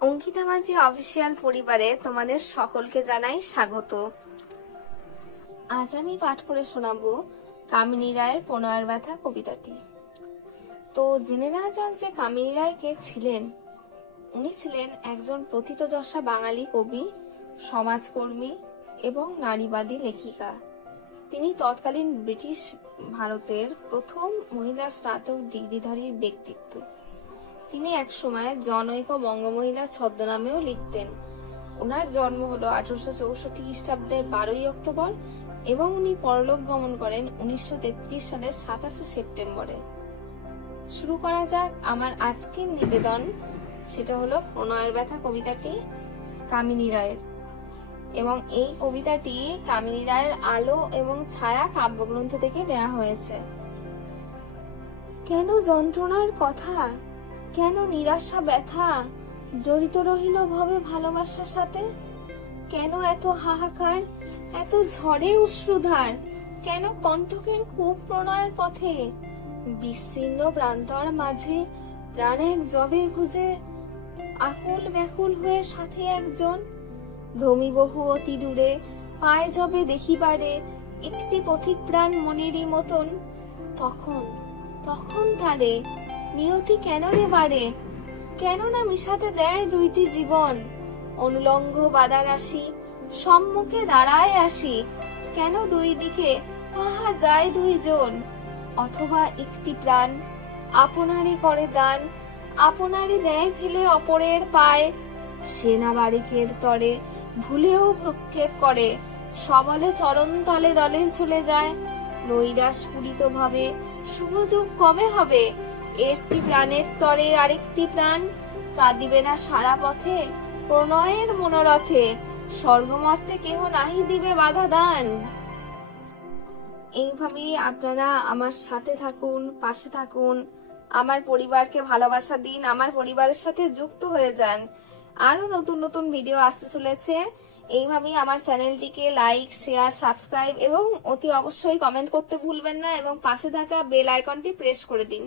অঙ্কিতা মাঝি official পরিবারে তোমাদের সকলকে জানাই স্বাগত। আজ আমি পাঠ করে শোনাবো কামিনী রায়ের প্রণয়ের ব্যথা কবিতাটি। তো জেনে নেওয়া যাক যে কামিনী রায় কে ছিলেন। উনি ছিলেন একজন প্রথিতযশা বাঙালি কবি, সমাজকর্মী এবং নারীবাদী লেখিকা। তিনি তৎকালীন ব্রিটিশ ভারতের প্রথম মহিলা স্নাতক ডিগ্রিধারীর ব্যক্তিত্ব। তিনি একসময় জনৈক বঙ্গমহিলা ছদ্মনামেও লিখতেন। ওনার জন্ম হলো আঠারোশো চৌষট্টি খ্রিস্টাব্দের বারোই অক্টোবর এবং উনি পরলোক গমন করেন উনিশশো তেত্রিশ সালের সাতাশে সেপ্টেম্বরে। শুরু করা যাক আমার আজকের নিবেদন। সেটা হলো প্রণয়ের ব্যথা কবিতাটি কামিনী রায়ের। এবং এই কবিতাটি কামিনী রায়ের আলো এবং ছায়া কাব্যগ্রন্থ থেকে নেওয়া হয়েছে। কেন যন্ত্রণার কথা? কেন নিরাশা, ব্যথা, জড়িত রহিল ভবে ভালোবাসার সাথে? কেন এত হাহাকার, এত ঝড়ে অশ্রুধার? কেন কণ্ঠকের কূপ প্রণয়ের পথে? বিচ্ছিন্ন প্রান্তর মাঝে প্রাণ এক জবে খুঁজে আকুল ব্যাকুল হয়ে সাথে একজন। ভ্রমি বহু অতি দূরে পায় যবে দেখিবারে একটি পথিক প্রাণ মনেরই মতন। তখন তখন তারে নিয়তি কেন রে বাড়ে? কেন না মিশাতে দেয় দুইটি জীবন। অনুলঙ্ঘ বাদার আসি, সম্মুখে দাঁড়ায় আসি। কেন দুই দিকে? আহা, যায় দুইজন। অথবা একটি প্রাণ। আপনারে করে দান আপনারে দেয় ফেলে অপরের পায়। সেনা বারিকের তরে ভুলেও প্রক্ষেপ করে। সবলে চরণ তলে দলে চলে যায়। নৈরাশ পূরিত ভাবে শুভযোগ কবে হবে? একটি প্রাণের তরে আরেকটি প্রাণ। কাঁদিবে না সারা পথে প্রণয়ের মনোরথে। স্বর্গমর্তে কেহ নাহি দিবে বাধা দান এইভাবেই আপনারা আমার সাথে থাকুন, পাশে থাকুন। আমার পরিবারকে ভালোবাসা দিন, আমার পরিবারের সাথে যুক্ত হয়ে যান। আরও নতুন নতুন ভিডিও আসতে চলেছে। এইভাবেই আমার চ্যানেলটিকে লাইক, শেয়ার, সাবস্ক্রাইব এবং অতি অবশ্যই কমেন্ট করতে ভুলবেন না এবং পাশে থাকা বেল আইকনটি প্রেস করে দিন।